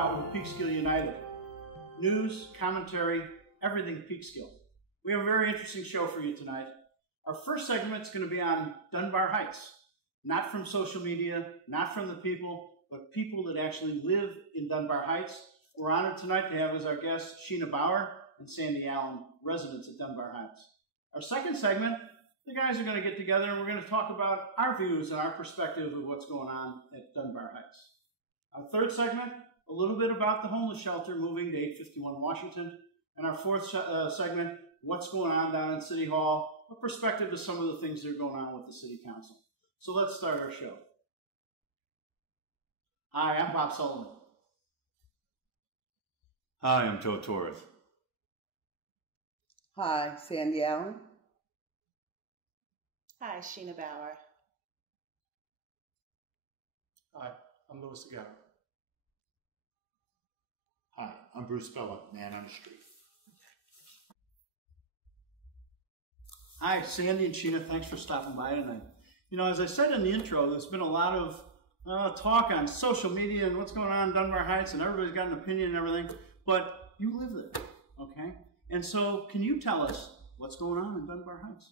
out with Peekskill United. News, commentary, everything Peekskill. We have a very interesting show for you tonight. Our first segment is going to be on Dunbar Heights. Not from social media, not from the people, but people that actually live in Dunbar Heights. We're honored tonight to have as our guests Sheena Bauer and Sandy Allen, residents at Dunbar Heights. Our second segment, the guys are going to get together and we're going to talk about our views and our perspective of what's going on at Dunbar Heights. Our third segment, a little bit about the homeless shelter moving to 851 Washington. And our fourth segment, what's going on down in City Hall, a perspective to some of the things that are going on with the City Council. So let's start our show. Hi, I'm Bob Sullivan. Hi, I'm Joe Torres. Hi, Sandy Allen. Hi, Sheena Bauer. Hi, I'm Louis Segar. Hi, I'm Bruce Bella, man on the street. Hi, Sandy and Sheena, thanks for stopping by tonight. You know, as I said in the intro, there's been a lot of talk on social media and what's going on in Dunbar Heights, and everybody's got an opinion and everything, but you live there, okay? And so, can you tell us what's going on in Dunbar Heights?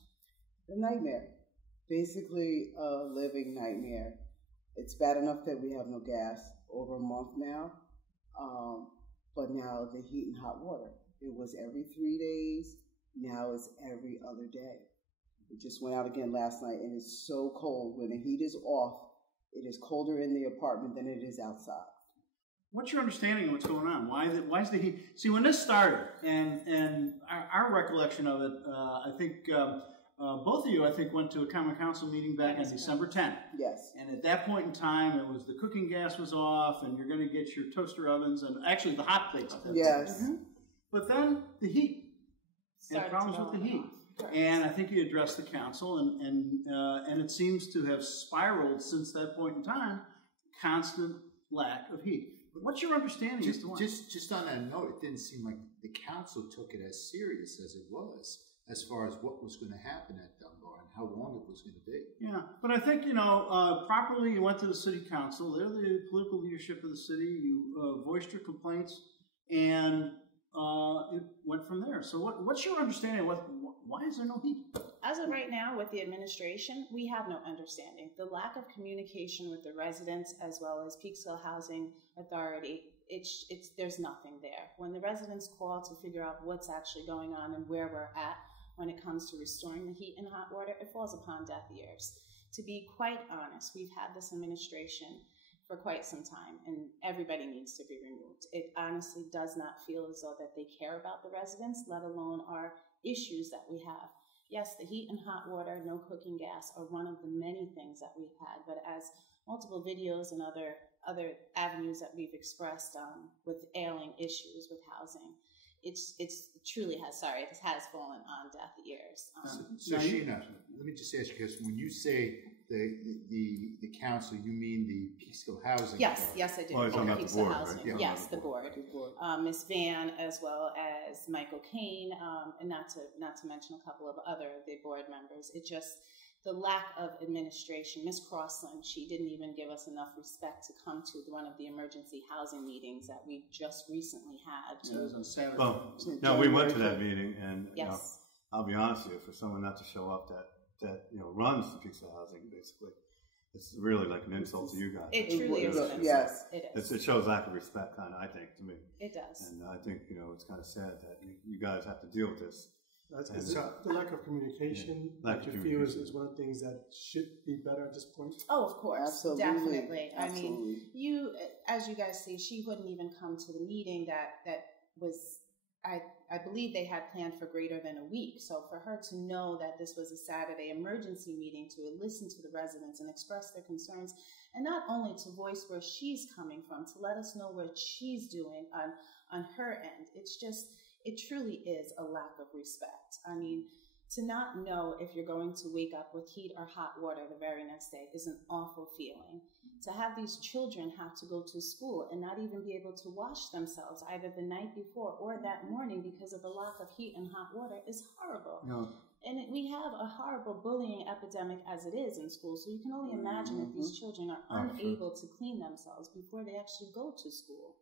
A nightmare. Basically, a living nightmare. It's bad enough that we have no gas over a month now, but now the heat and hot water. It was every 3 days, now it's every other day. We just went out again last night, and it's so cold. When the heat is off, it is colder in the apartment than it is outside. What's your understanding of what's going on? Why is the heat? See, when this started, and our recollection of it, I think both of you, I think, went to a common council meeting back on December 10th. Yes. And at that point in time, it was the cooking gas was off, and you're going to get your toaster ovens, and actually the hot plates. Yes. Mm-hmm. But then the heat, and problems with the heat. And I think you addressed the council, and it seems to have spiraled since that point in time, constant lack of heat. What's your understanding as to why? Just on that note, it didn't seem like the council took it as serious as it was, as far as what was going to happen at Dunbar and how long it was going to be. Yeah, but I think, you know, properly you went to the city council. They're the political leadership of the city. You voiced your complaints, and it went from there. So what's your understanding of why is there no heat? As of right now, with the administration, we have no understanding. The lack of communication with the residents as well as Peekskill Housing Authority, there's nothing there. When the residents call to figure out what's actually going on and where we're at when it comes to restoring the heat and hot water, it falls upon deaf ears. To be quite honest, we've had this administration for quite some time, and everybody needs to be removed. It honestly does not feel as though that they care about the residents, let alone our issues that we have. Yes, the heat and hot water, no cooking gas are one of the many things that we've had, but as multiple videos and other avenues that we've expressed with ailing issues with housing, it has fallen on deaf ears. So Sheena, let me just ask you, because when you say the council, you mean the Peekskill Housing? Yes, I do. Well, it's on the board, Housing. right? Yeah, yes, the board. Ms. Van, as well as Michael Kane, and not to mention a couple of the board members. It just, the lack of administration. Ms. Crossland, she didn't even give us enough respect to come to one of the emergency housing meetings that we just recently had. Yeah, it was on Saturday. Well, no, we went to that meeting, and yes. You know, I'll be honest with you, for someone not to show up that you know runs the Peekskill Housing, basically, it's really like an insult to you guys. It truly is. Yes, it is. It shows lack of respect, kind of, I think, to me. It does. And I think, you know, it's kind of sad that you guys have to deal with this. The lack of communication, that you feel is one of the things that should be better at this point? Oh, of course. Absolutely. Definitely. Absolutely. I mean, as you guys see, she wouldn't even come to the meeting that was, I believe they had planned for greater than a week. So for her to know that this was a Saturday emergency meeting to listen to the residents and express their concerns, and not only to voice where she's coming from, to let us know what she's doing on her end, it truly is a lack of respect. I mean, to not know if you're going to wake up with heat or hot water the very next day is an awful feeling. To have these children have to go to school and not even be able to wash themselves either the night before or that morning because of the lack of heat and hot water is horrible. No. And we have a horrible bullying epidemic as it is in school, so you can only imagine if these children are unable to clean themselves before they actually go to school.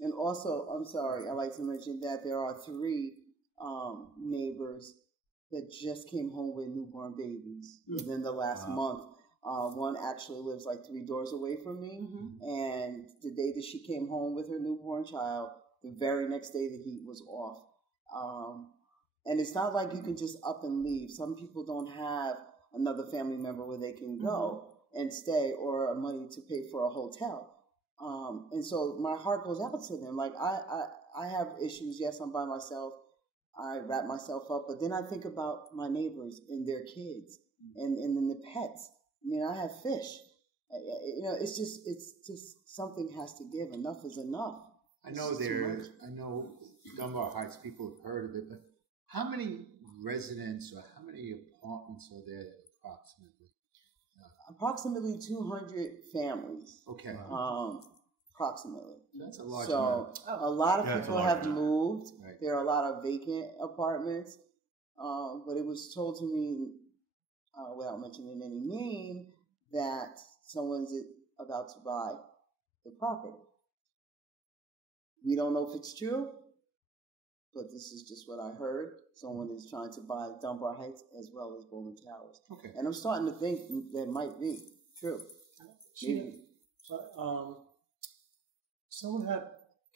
And also, I'm sorry, I'd like to mention that there are 3 neighbors that just came home with newborn babies within the last month. One actually lives like 3 doors away from me, and the day that she came home with her newborn child, the very next day the heat was off. And it's not like you can just up and leave. Some people don't have another family member where they can go and stay or money to pay for a hotel. And so my heart goes out to them. Like I have issues. Yes, I'm by myself. I wrap myself up, but then I think about my neighbors and their kids and then the pets. I mean, I have fish. You know, it's just something has to give. Enough is enough. I know Dunbar Heights, people have heard of it, but how many residents or how many apartments are there approximately? Approximately 200 families. Okay. Approximately. That's a large amount. amount. A lot of people have moved. Right. There are a lot of vacant apartments. But it was told to me, without mentioning any name, that someone's about to buy the property. We don't know if it's true, but this is just what I heard. Someone is trying to buy Dunbar Heights as well as Bowman Towers. Okay. And I'm starting to think that might be true. Someone had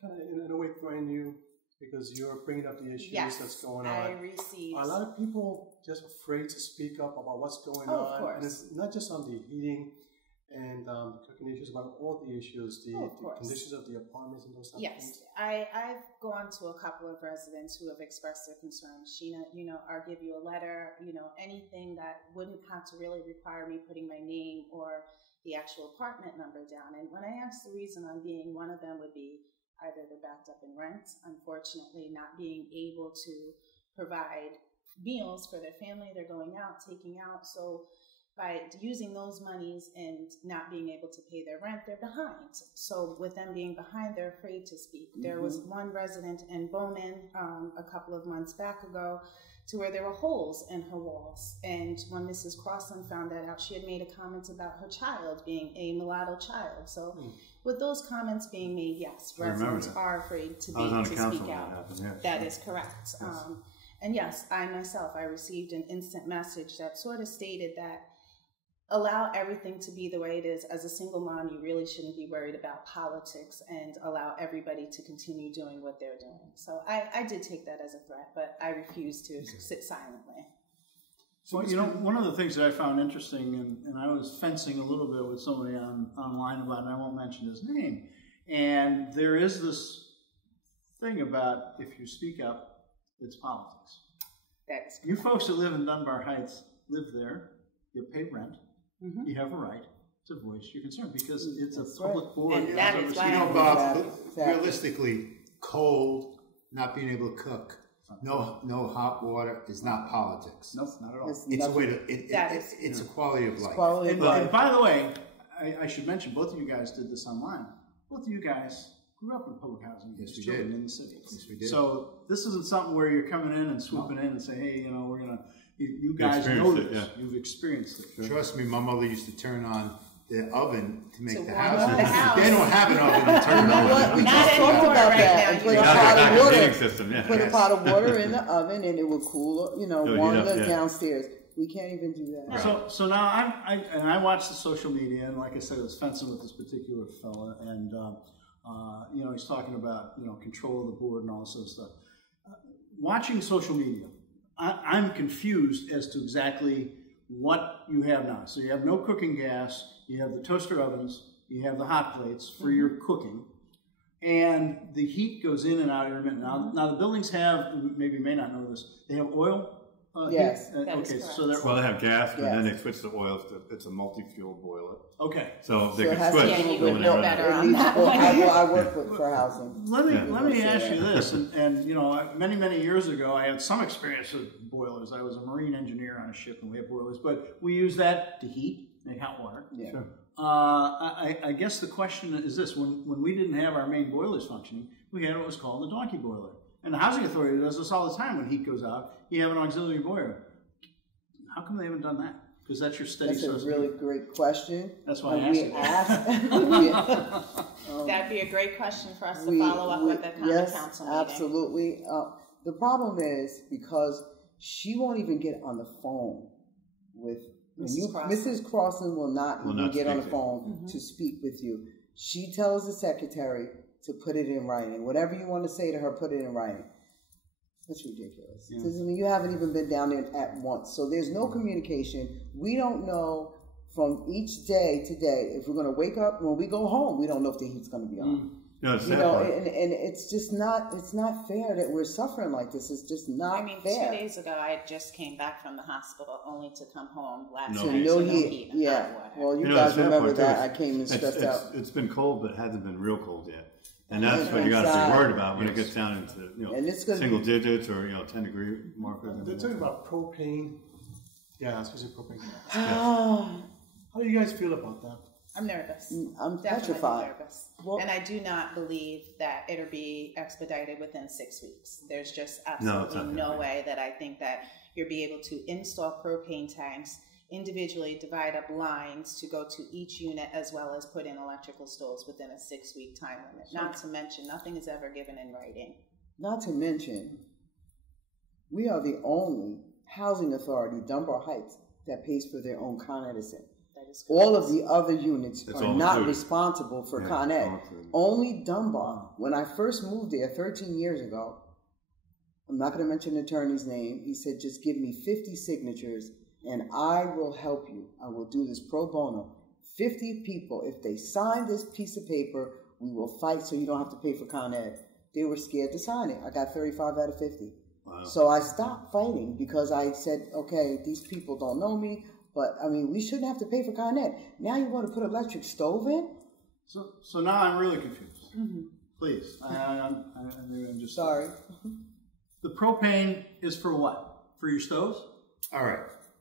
kind of in a way threatened you because you're bringing up the issues that's going on. I received. A lot of people just afraid to speak up about what's going on. Of course. And it's not just on the heating and cooking issues, but all the issues, the conditions of the apartments and those types of things. Yes, I've gone to a couple of residents who have expressed their concerns. Sheena, I'll give you a letter, anything that wouldn't have to really require me putting my name or the actual apartment number down. And when I asked the reason I'm being, one of them would be either they're backed up in rent, unfortunately not being able to provide meals for their family, they're going out, taking out. So by using those monies and not being able to pay their rent, they're behind. So with them being behind, they're afraid to speak. There was one resident in Bowman a couple of months back ago to where there were holes in her walls. And when Mrs. Crossland found that out, she had made a comment about her child being a mulatto child. So with those comments being made, yes, residents are afraid to speak out. That is correct. Yes. And yes, I myself, I received an instant message that sort of stated that allow everything to be the way it is. As a single mom, you really shouldn't be worried about politics and allow everybody to continue doing what they're doing. So I did take that as a threat, but I refused to sit silently. So, one of the things that I found interesting, and I was fencing a little bit with somebody online about it, and I won't mention his name, and there is this thing about if you speak up, it's politics. That's you folks that live in Dunbar Heights live there, you pay rent, you have a right to voice your concern because it's a public board. And that is why Bob, realistically, cold, not being able to cook, no hot water is not politics. No, not at all. It's a way to. It's a quality of life. And by the way, I should mention both of you guys did this online. Both of you guys grew up in public housing. Yes, we did in the city. Yes, we did. So this isn't something where you're coming in and swooping in and say, hey, we're gonna. You guys know this. Yeah. You've experienced it. Sure. Trust me, my mother used to turn on the oven to make the house. They don't have an oven to turn on. We just talked about that. Put a pot of water in the oven and it would cool, warm the downstairs. We can't even do that. Right. So now I watched the social media, and like I said, I was fencing with this particular fella, and he's talking about control of the board and all this other stuff. Watching social media, I'm confused as to exactly what you have now. So you have no cooking gas, you have the toaster ovens, you have the hot plates for your cooking, and the heat goes in and out intermittent. Now the buildings have, maybe you may not know this, they have oil. Yes. Okay, so they have gas, but then they switch to oil. It's a multi-fuel boiler. Okay. So they can switch. Yeah, you would know better on that one. I work for housing. Let me ask you this, and many years ago, I had some experience with boilers. I was a marine engineer on a ship, and we had boilers, but we use that to heat, make hot water. Yeah. Sure. I guess the question is this: when we didn't have our main boilers functioning, we had what was called the donkey boiler. And the housing authority does this all the time when heat goes out. You have an auxiliary boiler. How come they haven't done that? Because that's your steady That's source. a really great question. That's why I asked it. That'd be a great question for us to follow up with the common council meeting. Absolutely. The problem is because she won't even get on the phone with Mrs. Crossan will not even get on the phone to speak with you. She tells the secretary to put it in writing. Whatever you want to say to her, put it in writing. That's ridiculous. Yeah. I mean, you haven't even been down there at once. So there's no communication. We don't know from each day to day if we're going to wake up. When we go home, we don't know if the heat's going to be on. No, and it's just not, it's not fair that we're suffering like this. It's just not fair. 2 days ago, I just came back from the hospital only to come home last night. No heat and hot water. Well, you guys remember that. I came in stressed out. It's been cold, but it hasn't been real cold yet. And that's what you got to be worried about when it gets down into single digits or 10-degree markers. They're talking about propane gas, propane gas. How do you guys feel about that? I'm nervous. I'm definitely petrified. Nervous. Well, and I do not believe that it'll be expedited within 6 weeks. There's just absolutely no way that I think that you'll be able to install propane tanks, individually divide up lines to go to each unit, as well as put in electrical stoves within a 6-week time limit. Not to mention, nothing is ever given in writing. Not to mention, we are the only housing authority, Dunbar Heights, that pays for their own Con Edison. All of the other units are not responsible for Con Ed. Only Dunbar. When I first moved there 13 years ago, I'm not going to mention the attorney's name, he said, just give me 50 signatures and I will help you. I will do this pro bono. 50 people, if they sign this piece of paper, we will fight so you don't have to pay for Con Ed. They were scared to sign it. I got 35 out of 50. Wow. So I stopped fighting because I said, okay, these people don't know me, but I mean, we shouldn't have to pay for Con Ed. Now you want to put an electric stove in? So now I'm really confused. Please, I'm just sorry. The propane is for what? For your stoves? All right.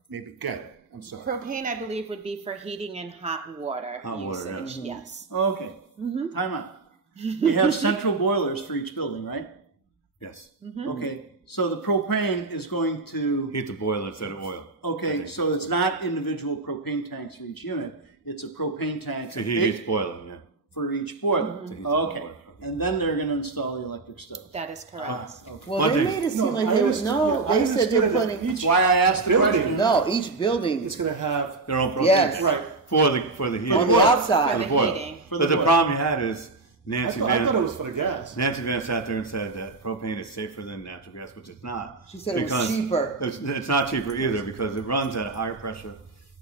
Maybe good. I'm sorry. Propane, I believe, would be for heating and hot water usage. Yes. Okay. Time out. We have central boilers for each building, right? Yes. Okay. So the propane is going to heat the boiler instead of oil. Okay. So it's not individual propane tanks for each unit. It's a propane tank to heat each boiler. Yeah. For each boiler. Okay. And then they're going to install the electric stove. That is correct. Well, they made it seem like they was they said they're putting. That's why I asked the question. No, each building is going to have their own propane. Yes, right. For the heat on the outside. For the heating. But the problem you had is Nancy Van. I thought it was for the gas. Nancy Van sat there and said that propane is safer than natural gas, which it's not. She said it was cheaper. It's not cheaper either because it runs at a higher pressure.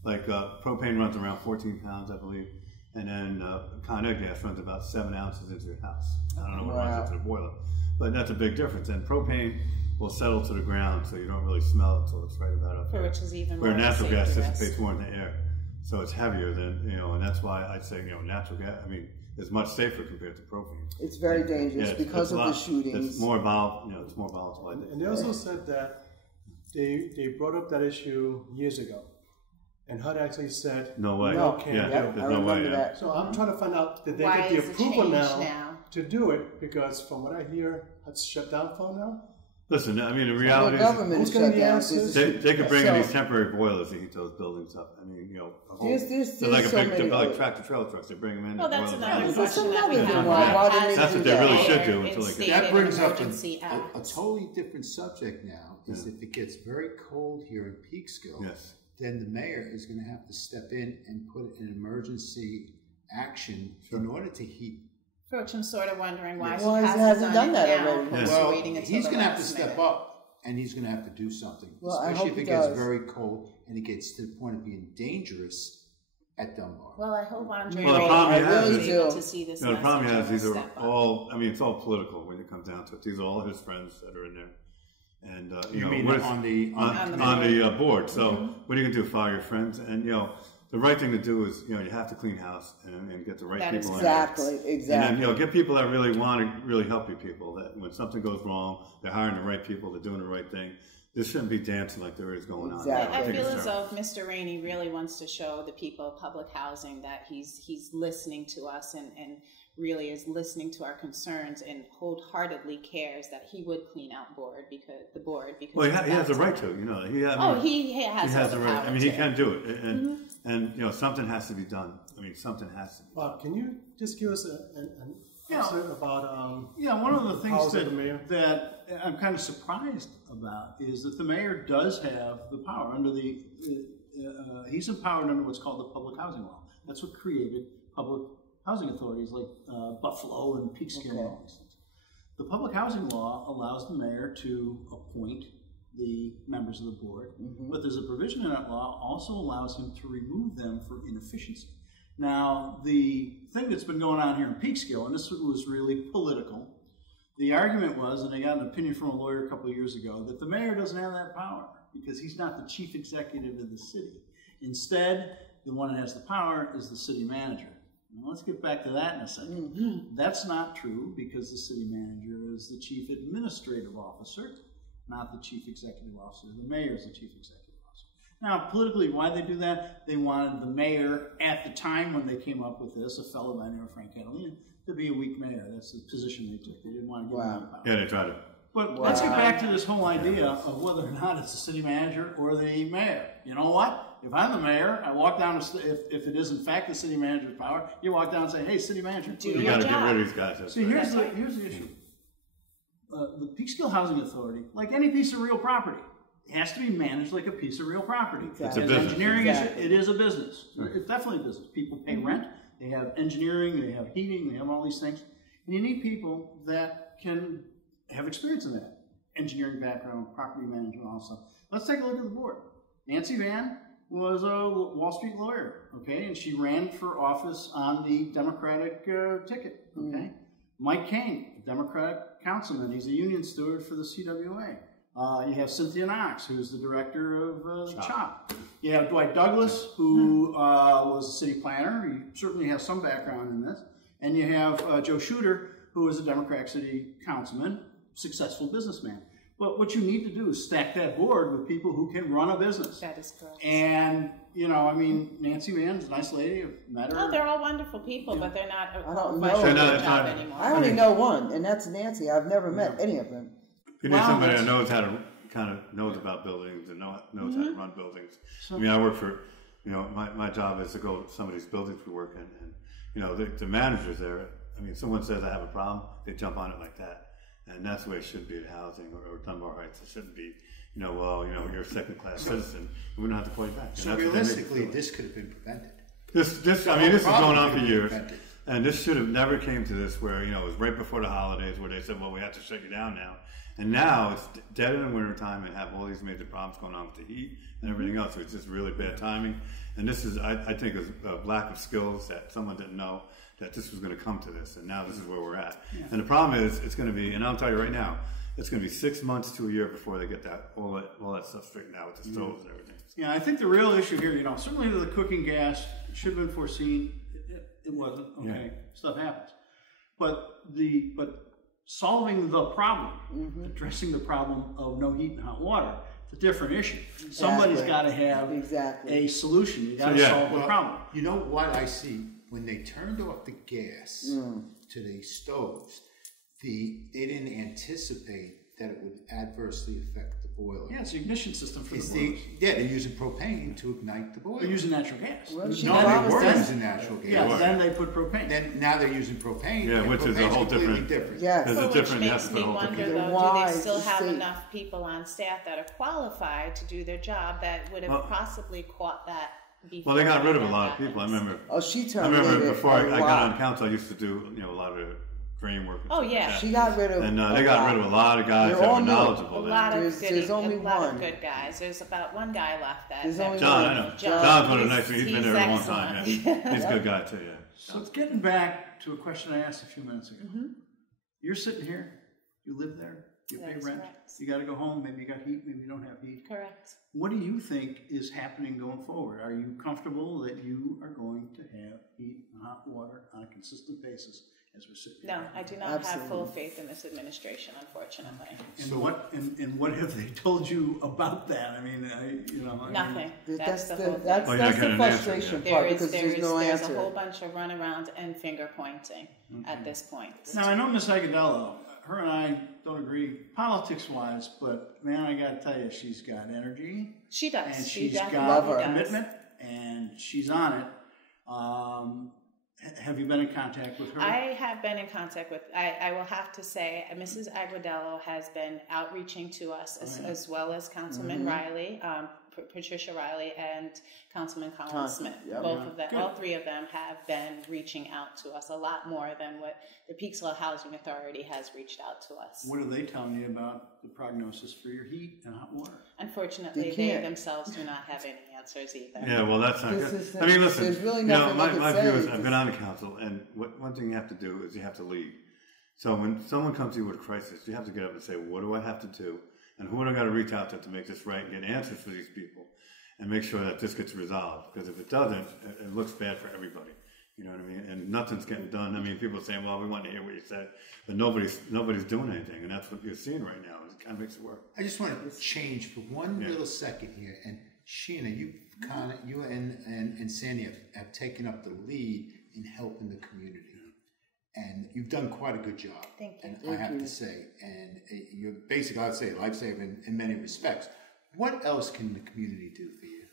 Like propane runs around 14 pounds, I believe. And then Con Ed gas runs about 7 ounces into your house. I don't know what runs into the boiler. But that's a big difference. And propane will settle to the ground, so you don't really smell it until it's right about up there. Which is even more where natural gas dissipates more in the air. So it's heavier than, and that's why I'd say, natural gas, is much safer compared to propane. It's very dangerous because of the shootings. It's more volatile, it's more volatile. And they also said that they brought up that issue years ago. And HUD actually said, no way. There's no way. That. So I'm trying to find out, did they get the approval now to do it? Because from what I hear, HUD's shut down for now. Listen, the reality is, they could bring in these temporary boilers to heat those buildings up. They're like like tractor trailer trucks. They bring them in. Well, that's another question That's what they really should do until they get. That brings up a totally different subject now. Is if it gets very cold here in Peekskill. Yes. Then the mayor is going to have to step in and put an emergency action in order to heat. For which I'm sort of wondering why he hasn't done that already. Well, he's going to have to step up, and he's going to have to do something, especially if it gets very cold and it gets to the point of being dangerous at Dunbar. Well, I hope Andre is able to see this. The problem he has, these are all, it's all political when it comes down to it. These are all his friends that are in there. And you mean on the board. So what are you gonna do? Fire your friends? And the right thing to do is you have to clean house and get the right people. Exactly. And then get people that really want to really help you. People that when something goes wrong, they're hiring the right people. They're doing the right thing. This shouldn't be dancing like there is going on. I feel as though if Mr. Rainey really wants to show the people of public housing that he's listening to us and really is listening to our concerns and wholeheartedly cares that he would clean out the board because well, he has the right to, you know. He has the right. I mean, he can do it, and you know, something has to be done. I mean, something has to be. Bob, can you just give us an answer about one of the things that I'm kind of surprised about is that the mayor does have the power under the. He's empowered under what's called the public housing law. That's what created public housing authorities like Buffalo and Peekskill and all these things. The public housing law allows the mayor to appoint the members of the board, but there's a provision in that law also allows him to remove them for inefficiency. Now, the thing that's been going on here in Peekskill, and this was really political, the argument was, and I got an opinion from a lawyer a couple of years ago, that the mayor doesn't have that power because he's not the chief executive of the city. Instead, the one that has the power is the city manager. Now, let's get back to that in a second. That's not true because the city manager is the chief administrative officer, not the chief executive officer. The mayor is the chief executive officer. Now, politically, why did they do that? They wanted the mayor, at the time when they came up with this, a fellow by the name of Frank Catalina, to be a weak mayor. That's the position they took. They didn't want to give him power. Yeah, they tried it. But let's get back to this whole idea of whether or not it's the city manager or the mayor. You know what? If I'm the mayor, I walk down, if it is in fact the city manager's power, you walk down and say, hey, city manager. You got to get rid of these guys. See, here's the issue. The Peekskill Housing Authority, like any piece of real property, has to be managed like a piece of real property. It's a business. Engineering, it is a business. It's definitely a business. People pay rent. They have engineering. They have heating. They have all these things. And you need people that can have experience in that. Engineering background, property management, all stuff. Let's take a look at the board. Nancy Van was a Wall Street lawyer, okay, and she ran for office on the Democratic ticket, okay. Mike Kane, a Democratic councilman, he's a union steward for the CWA. You have Cynthia Knox, who's the director of CHOP. You have Dwight Douglas, who was a city planner. He certainly has some background in this. And you have Joe Shooter, who was a Democratic city councilman, successful businessman. But what you need to do is stack that board with people who can run a business. That is correct. And, you know, I mean, Nancy Mann's a nice lady. I've met her. No, they're all wonderful people, but they're not I don't know. job anymore. I only know one, and that's Nancy. I've never met any of them. You need somebody that knows how to kind of knows about buildings and knows how to run buildings. I mean, I work for, you know, my job is to go to some of these buildings we work in, and you know, the managers there. I mean, someone says I have a problem, they jump on it like that. And that's the way it should be at housing or Dunbar Heights. It shouldn't be, you know, well, you know, you're a second-class citizen. We don't have to call you back. So realistically, this could have been prevented. This I mean, this has gone on for years. And this should have never came to this where, you know, it was right before the holidays where they said, well, we have to shut you down now. And now it's dead in the wintertime and have all these major problems going on with the heat and everything else. So it's just really bad timing. And this is, I think, a lack of skills that someone didn't know that this was going to come to this, and now this is where we're at. Yeah. And the problem is, it's going to be, and I'll tell you right now, it's going to be 6 months to a year before they get that all that stuff straightened out with the stoves and everything. Yeah, I think the real issue here, you know, certainly the cooking gas should have been foreseen. It wasn't. Okay, stuff happens. But solving the problem, addressing the problem of no heat and hot water, it's a different issue. Exactly. Somebody's got to have a solution. You got to solve the problem. You know what I see? When they turned off the gas to the stoves, they didn't anticipate that it would adversely affect the boiler. Yeah, it's the ignition system for the boilers. They're using propane to ignite the boiler. They're using natural gas. Well, they were using natural gas. Yeah, then they put propane. Now they're using propane. Yeah, which is a whole different. Yes. There's a different. Which makes me wonder, though, do they still have enough people on staff that are qualified to do their job that would have possibly caught that? Well, they got rid of a lot of people. I remember. Oh, she terminated. I remember before I got on council, I used to do, you know, a lot of drain work. Oh yeah, like she got rid of. And they got rid of a lot of guys that were knowledgeable. There's only one. Good guys. There's about one guy left. John, I know. John's one of the nice ones. He's been there a long time. Yeah. He's a good guy too. Yeah. So it's getting back to a question I asked a few minutes ago. You're sitting here. You live there. You pay rent. Correct. You got to go home. Maybe you got heat. Maybe you don't have heat. Correct. What do you think is happening going forward? Are you comfortable that you are going to have heat and hot water on a consistent basis as we sit here. No, I do not have full faith in this administration, unfortunately. And what have they told you about that? I mean, nothing. That's the the whole thing. that's the frustration part because there's no answer. There's a whole bunch of runaround and finger pointing at this point. Now I know Ms. Agudelo, her and I don't agree politics-wise, but man, I got to tell you, she's got energy. She does. And She she's definitely got does. commitment, and she's on it. Have you been in contact with her? I have been in contact with, I will have to say, Mrs. Agudelo has been outreaching to us as well as Councilman Riley, Patricia Riley, and Councilman Colin Smith. Both of them, all three of them have been reaching out to us a lot more than what the Peekskill Housing Authority has reached out to us. What are they telling you about the prognosis for your heat and hot water? Unfortunately, they themselves do not have any answers either. Yeah, well, that's not good. I mean, listen, there's really nothing my view is I've been on the council, and one thing you have to do is you have to lead. So when someone comes to you with a crisis, you have to get up and say, what do I have to do? And who do I got to reach out to make this right and get answers for these people and make sure that this gets resolved? Because if it doesn't, it looks bad for everybody. You know what I mean? And nothing's getting done. I mean, people are saying, well, we want to hear what you said, but nobody's doing anything, and that's what you're seeing right now. It kind of makes it work. I just want to change for one little second here. And Sheena, you and Sandy have taken up the lead in helping the community. And you've done quite a good job. Thank you. And I have to say, and you're basically, I'd say, lifesaver in many respects. What else can the community do for you?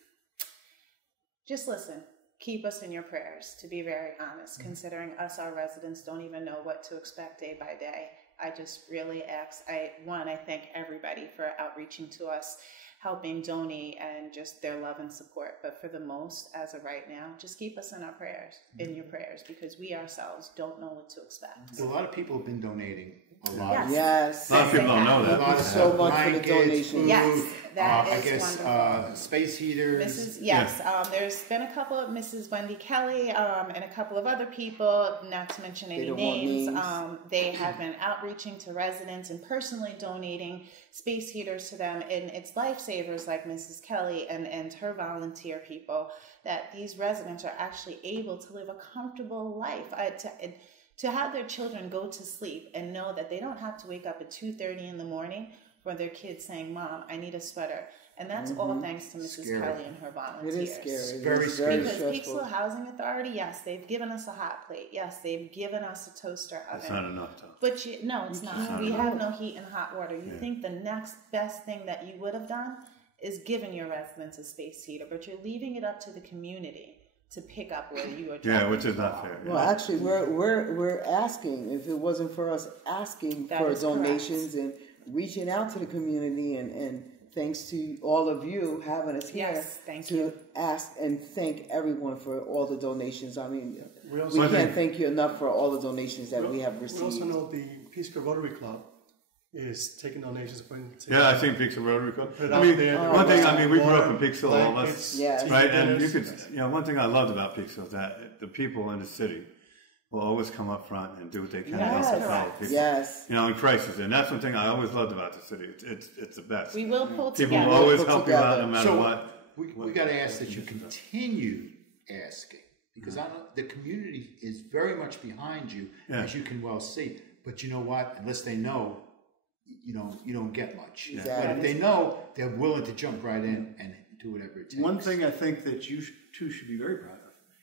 Just listen. Keep us in your prayers, to be very honest, considering us, our residents, don't even know what to expect day by day. I just really ask, I thank everybody for outreaching to us, helping donate, and just their love and support. But for the most, as of right now, just keep us in our prayers, in your prayers, because we ourselves don't know what to expect. Well, a lot of people have been donating a lot. Yes. A lot of people don't know that. Thank you so much for the donation. Yes, that is I guess, wonderful. Space heaters. There's been a couple of Mrs. Wendy Kelly and a couple of other people, not to mention any names. They have been outreaching to residents and personally donating space heaters to them, and it's lifesavers like Mrs. Kelly and her volunteer people that these residents are actually able to live a comfortable life. To have their children go to sleep and know that they don't have to wake up at 2:30 in the morning for their kids saying, Mom, I need a sweater. And that's all thanks to Mrs. Kelly and her volunteers. It is scary. Very scary. Because Peekskill Housing Authority, yes, they've given us a hot plate. Yes, they've given us a toaster oven. That's not enough, though. But no, it's not. We have no heat and hot water. You think the next best thing that you would have done is given your residents a space heater, but you're leaving it up to the community to pick up where you are trying. Yeah, which is not fair. Well, actually, we're asking. If it wasn't for us asking for donations and reaching out to the community, and thanks to all of you having us here to ask and thank everyone for all the donations. I mean, we can't thank you enough for all the donations that we have received. We also know the Peekskill Rotary Club is taking donations. I think Peekskill Rotary Club. I mean, one thing, we grew up in Peekskill, all of us, right? And you could, one thing I loved about Peekskill is that the people in the city will always come up front and do what they can to help fellow people. Yes. In crisis. And that's one thing I always loved about the city. It's the best. We will pull together. People will always help you out no matter what. We got to ask that you continue asking, because I know the community is very much behind you, as you can well see. But you know what? Unless they know, you don't get much. Exactly. But if they know, they're willing to jump right in and do whatever it takes. One thing I think that you two should be very proud of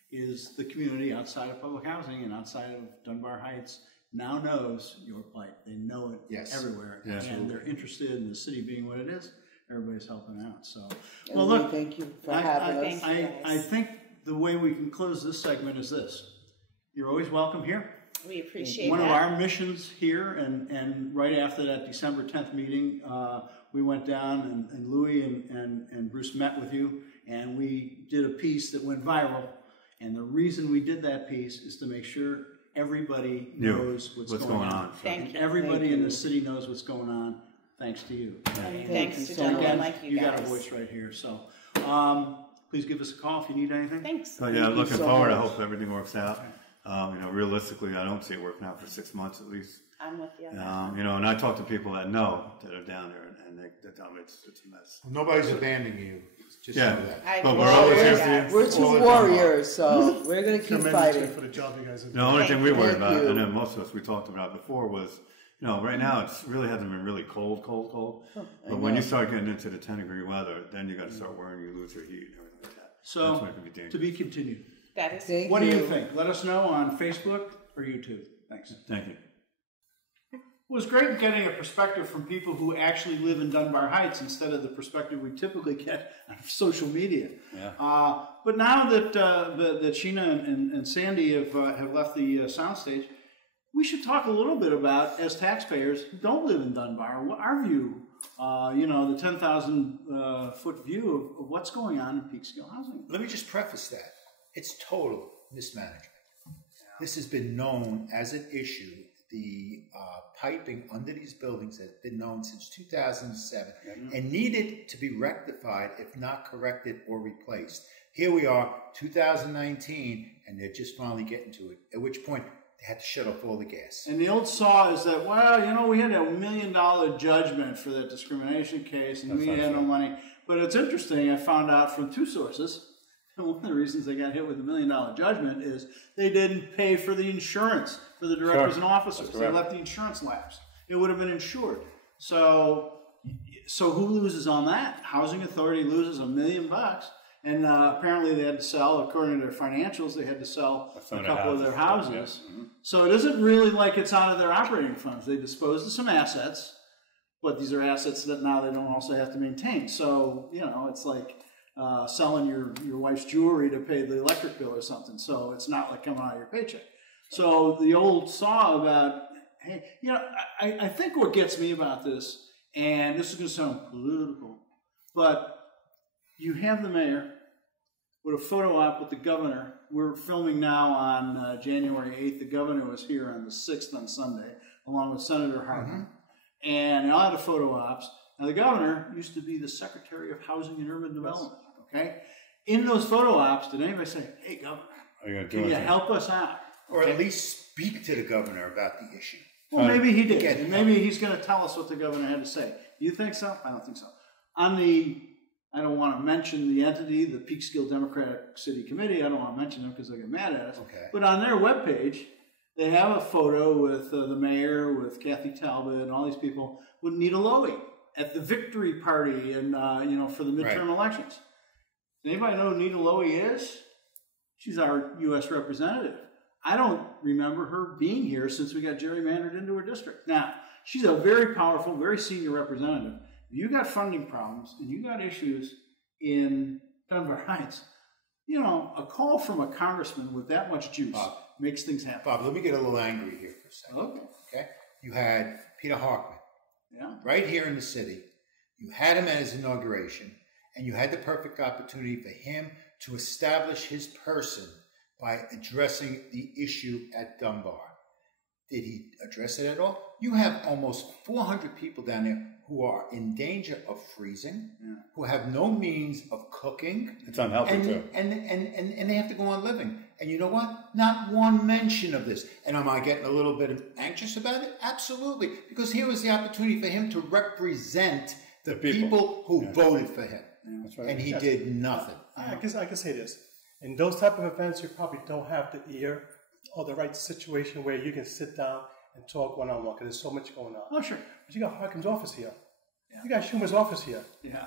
is the community outside of public housing and outside of Dunbar Heights now knows your plight. They know it everywhere. Yeah. And they're interested in the city being what it is. Everybody's helping out. So, well, look, thank you for having us. I think the way we can close this segment is this. You're always welcome here. We appreciate One of our missions here, and right after that December 10th meeting, we went down and Louis and Bruce met with you, and we did a piece that went viral. And the reason we did that piece is to make sure everybody knows what's going on. Thank you. Everybody in the city knows what's going on, thanks to you. And thanks to gentlemen like you guys. You got a voice right here. So please give us a call if you need anything. Thanks. So, looking forward. I hope everything works out. Realistically, I don't see it working out for 6 months at least. I'm with you. And I talk to people that know that are down there, and they tell me it's a mess. Nobody's abandoning you. It's Just know that. But we're always here for you. We're two warriors, so we're going to keep fighting. For the job you guys are doing. The only thing we worry about, and then most of us we talked about before, was, right now it really hasn't been really cold. But when you start getting into the 10-degree weather, then you got to start worrying you lose your heat and everything like that. So, to be continued. That is. What do you think? Let us know on Facebook or YouTube. Thanks. Thank you. It was great getting a perspective from people who actually live in Dunbar Heights instead of the perspective we typically get on social media. Yeah. But now that Sheena and Sandy have left the soundstage, we should talk a little bit about, as taxpayers who don't live in Dunbar, what our view, the 10,000 foot view of what's going on in Peekskill housing. Let me just preface that. It's total mismanagement. Yeah. This has been known as an issue. The piping under these buildings has been known since 2007 and needed to be rectified, if not corrected or replaced. Here we are, 2019, and they're just finally getting to it, at which point they had to shut off all the gas. And the old saw is that, we had $1 million judgment for that discrimination case, and we had no money. But it's interesting, I found out from two sources, one of the reasons they got hit with $1 million judgment is they didn't pay for the insurance for the directors and officers. They let the insurance lapse. It would have been insured. So who loses on that? Housing Authority loses $1 million, and apparently they had to sell, according to their financials, they had to sell a couple of their houses. Yeah. So it isn't really like it's out of their operating funds. They disposed of some assets, but these are assets that now they don't also have to maintain. So it's like selling your wife's jewelry to pay the electric bill or something. So it's not like coming out of your paycheck. So the old saw about, hey, I think what gets me about this, and this is going to sound political, but you have the mayor with a photo op with the governor. We're filming now on January 8th. The governor was here on the 6th on Sunday, along with Senator Hartman. And a lot of photo ops. Now, the governor used to be the Secretary of Housing and Urban Development, okay? In those photo ops, did anybody say, hey, governor, can you help us out? Or at least speak to the governor about the issue. Well, maybe he did. And maybe he's going to tell us what the governor had to say. Do you think so? I don't think so. I don't want to mention the entity, the Peekskill Democratic City Committee. I don't want to mention them because they'll get mad at us. Okay. But on their webpage, they have a photo with the mayor, with Kathy Talbot, and all these people with Nita Lowy at the victory party and for the midterm elections. Does anybody know who Nita Lowy is? She's our U.S. representative. I don't remember her being here since we got gerrymandered into her district. Now, she's a very powerful, very senior representative. If you got funding problems and you got issues in Dunbar Heights, a call from a congressman with that much juice makes things happen. Bob, let me get a little angry here for a second. Okay. You had Peter Hartman right here in the city. You had him at his inauguration, and you had the perfect opportunity for him to establish his person by addressing the issue at Dunbar. Did he address it at all? You have almost 400 people down there who are in danger of freezing, who have no means of cooking. It's unhealthy too. And they have to go on living. And you know what? Not one mention of this. And am I getting a little bit anxious about it? Absolutely. Because here was the opportunity for him to represent the people who voted for him. Yeah, that's right. And he did nothing. I can say this. In those type of events, you probably don't have the ear or the right situation where you can sit down and talk one-on-one because there's so much going on. Oh, sure. But you got Harkin's office here. Yeah. You got Schumer's office here. Yeah.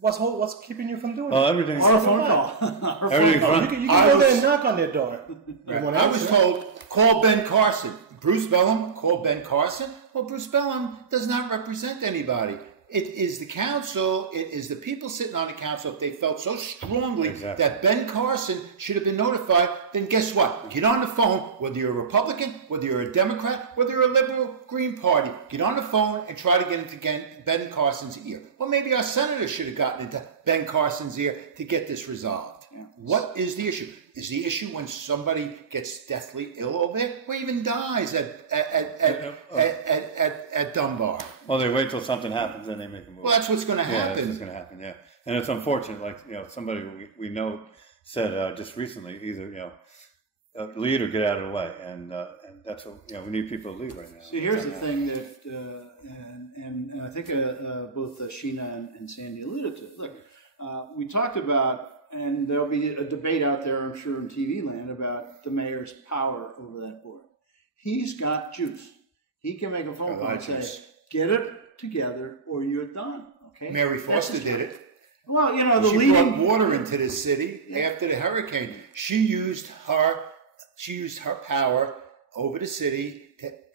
What's keeping you from doing it? Everything's or a phone call. You can go there and knock on their door. Right. I was told, call Ben Carson. Bruce Bellum, call Ben Carson. Well, Bruce Bellum does not represent anybody. It is the council, it is the people sitting on the council. If they felt so strongly that Ben Carson should have been notified, then guess what? Get on the phone, whether you're a Republican, whether you're a Democrat, whether you're a liberal, Green Party. Get on the phone and try to get into Ben Carson's ear. Well, maybe our senators should have gotten into Ben Carson's ear to get this resolved. Yeah. What is the issue? Is the issue when somebody gets deathly ill over there, or even dies at Dunbar? Well, they wait till something happens and they make a move. Well, that's what's going to happen. That's what's going to happen. Yeah, and it's unfortunate. Like somebody we know said just recently, either lead or get out of the way, and that's what we need people to lead right now. See, here's the thing that, and I think both Sheena and Sandy alluded to. Look, we talked about, and there'll be a debate out there, I'm sure, in TV land about the mayor's power over that board. He's got juice. He can make a phone call and say, get it together or you're done. Okay. Mary Foster did it. Well, you know, she brought water into the city after the hurricane. She used her power over the city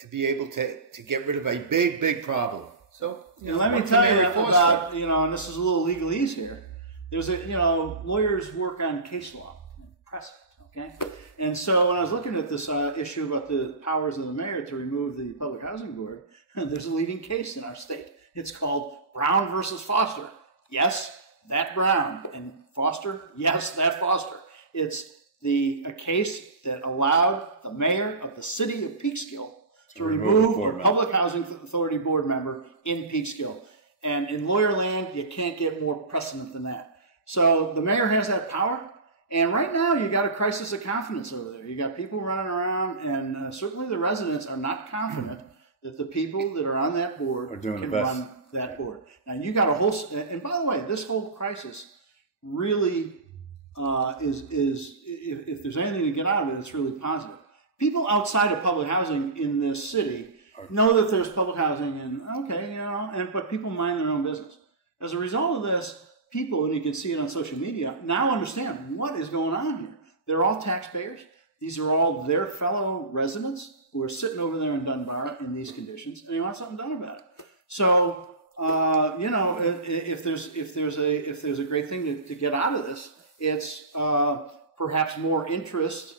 to be able to get rid of a big problem. So, let me tell you about, and this is a little legalese here. There's lawyers work on case law and precedent, okay? And so when I was looking at this issue about the powers of the mayor to remove the public housing board, there's a leading case in our state. It's called Brown versus Foster. Yes, that Brown. And Foster, yes, that Foster. It's a case that allowed the mayor of the city of Peekskill to remove a public housing authority board member in Peekskill. And in lawyer land, you can't get more precedent than that. So the mayor has that power. And right now, you got a crisis of confidence over there. You got people running around, and certainly the residents are not confident that the people that are on that board can run that board. Now, you got a whole, and by the way, this whole crisis really is if there's anything to get out of it, it's really positive. People outside of public housing in this city know that there's public housing, and but people mind their own business. As a result of this, people, and you can see it on social media, now understand what is going on here. They're all taxpayers. These are all their fellow residents who are sitting over there in Dunbar in these conditions, and they want something done about it. So, if there's a great thing to get out of this, it's perhaps more interest.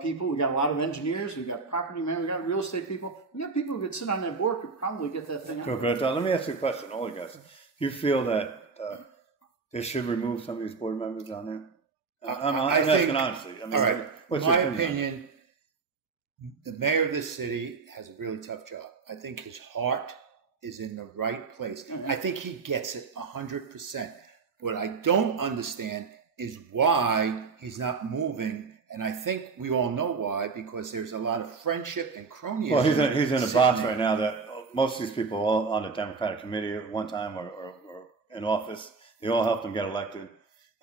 People, we got a lot of engineers, we've got property managers, we got real estate people, we got people who could sit on that board could probably get that thing out. Good. Let me ask you a question, all you guys. Do you feel that they should remove some of these board members on there? I'm asking honestly. All right. My opinion, the mayor of this city has a really tough job. I think his heart is in the right place. Mm-hmm. I think he gets it 100%. What I don't understand is why he's not moving. And I think we all know why, because there's a lot of friendship and cronyism. Well, he's in a box right now that most of these people are all on the Democratic committee at one time or in office. They all helped him get elected.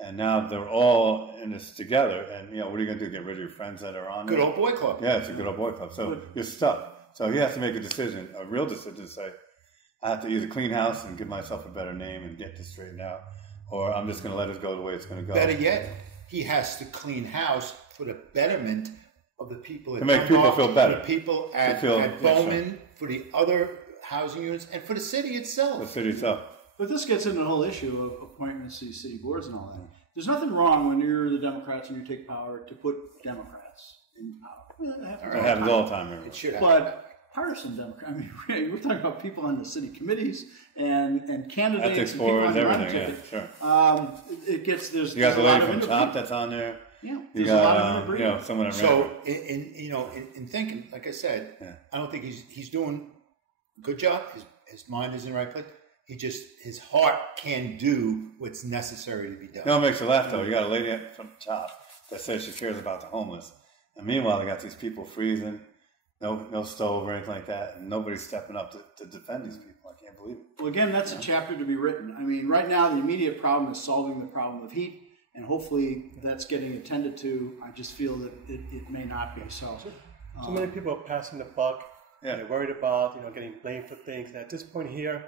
And now they're all in this together. And, what are you going to do? Get rid of your friends that are on Good old boy club. Yeah, it's a good old boy club. So you're stuck. So he has to make a decision, a real decision to say, I have to either clean house and give myself a better name and get this straightened out, or I'm just going to let it go the way it's going to go. Better yet, he has to clean house for the betterment of the people to make people feel better. For the people at Bowman, for the other housing units, and for the city itself. The city itself. But this gets into the whole issue of appointments to these city boards and all that. There's nothing wrong when you're the Democrats and you take power to put Democrats in power. It happens all the time. It should happen. But partisan Democrats, we're talking about people on the city committees and candidates ethics and boards, people on the everything. Sure. It gets there's. You got the lady from TOP that's on there. Yeah, you got someone. So in thinking, like I said, I don't think he's doing a good job. His mind is in the right place. His heart can do what's necessary to be done. It makes you laugh though. You got a lady from TOP that says she cares about the homeless, and meanwhile they got these people freezing, no stove or anything like that, and nobody's stepping up to defend these people. I can't believe it. Well, again, that's a chapter to be written. I mean, right now the immediate problem is solving the problem of heat. And hopefully that's getting attended to. I just feel that it may not be. So many people are passing the buck. Yeah. They're worried about getting blamed for things. And at this point here,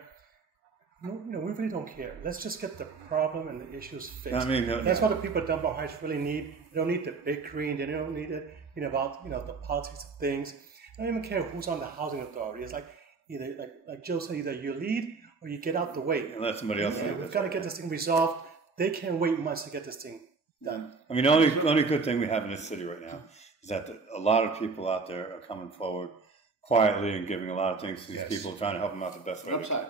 we really don't care. Let's just get the problem and the issues fixed. That's what the people at Dunbar Heights really need. They don't need the bickering. They don't need it about the politics of things. They don't even care who's on the housing authority. It's like either like Joe said, either you lead or you get out the way. And let somebody else. We've got to get this thing resolved. They can't wait months to get this thing done. The only good thing we have in this city right now is that a lot of people out there are coming forward quietly and giving a lot of things to these people, trying to help them out the best way. Upside.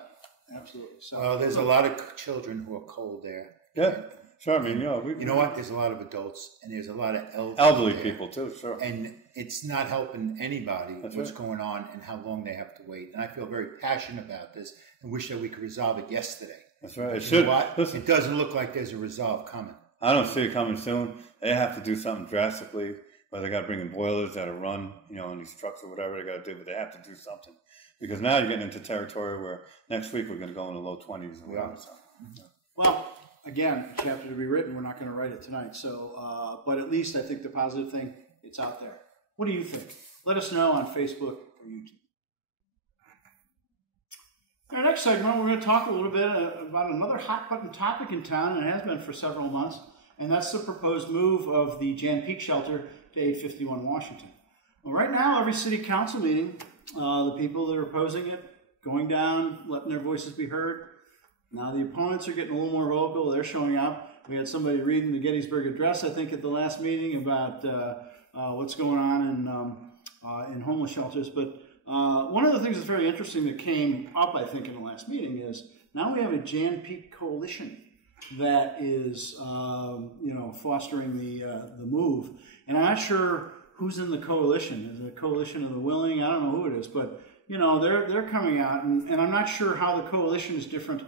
Absolutely. So there's a lot of children who are cold there. Yeah, sure. You know what? There's a lot of adults and there's a lot of elderly people too. Sure. And it's not helping anybody what's going on and how long they have to wait. And I feel very passionate about this and wish that we could resolve it yesterday. That's right. It should. Listen, it doesn't look like there's a resolve coming. I don't see it coming soon. They have to do something drastically. Whether they got to bring in boilers that are run, on these trucks or whatever they got to do, but they have to do something. Because now you're getting into territory where next week we're going to go in the low 20s. And Well, again, a chapter to be written. We're not going to write it tonight. So, but at least I think the positive thing, it's out there. What do you think? Let us know on Facebook or YouTube. Our next segment, we're going to talk a little bit about another hot-button topic in town, and it has been for several months, and that's the proposed move of the Jan Peek shelter to 851 Washington. Well, right now, every city council meeting, the people that are opposing it, going down, letting their voices be heard. Now the opponents are getting a little more vocal. They're showing up. We had somebody reading the Gettysburg Address, I think, at the last meeting about what's going on in homeless shelters. But one of the things that's very interesting that came up, I think, in the last meeting is now we have a Jan Peek coalition that is, fostering the move. And I'm not sure who's in the coalition. Is it a coalition of the willing? I don't know who it is, but they're coming out, and I'm not sure how the coalition is different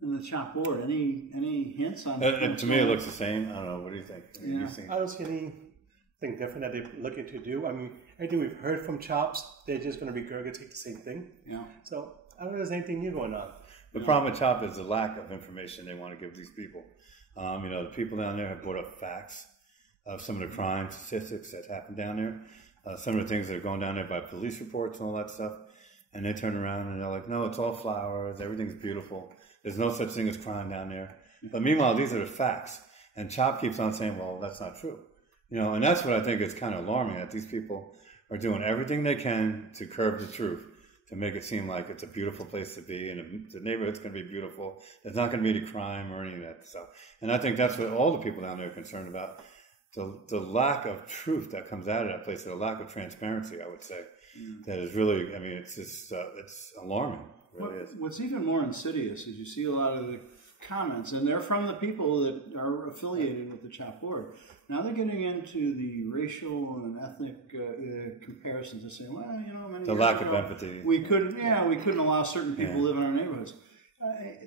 than the CHOP board. Any hints on? To me, it looks the same. I don't know. What do you think? Yeah. I don't see anything different that they're looking to do. I mean, everything we've heard from CHOPs, they're just going to be regurgitate the same thing. Yeah. So I don't know if there's anything new going on. The problem with CHOP is the lack of information they want to give these people. The people down there have brought up facts of some of the crime statistics that happen down there, some of the things that are going down there by police reports and all that stuff, and they turn around and they're like, no, it's all flowers, everything's beautiful, there's no such thing as crime down there. But meanwhile, these are the facts, and CHOP keeps on saying, well, that's not true. And that's what I think is kind of alarming, that these people are doing everything they can to curb the truth, to make it seem like it's a beautiful place to be, and the neighborhood's going to be beautiful, there's not going to be any crime or any of that stuff. And I think that's what all the people down there are concerned about. The lack of truth that comes out of that place, the lack of transparency, I would say, that is really, it's just, it's alarming. It really is. What's even more insidious is you see a lot of the comments, and they're from the people that are affiliated with the CHOP board. Now they're getting into the racial and ethnic comparisons and saying, well, many the lack of empathy. We couldn't allow certain people to live in our neighborhoods.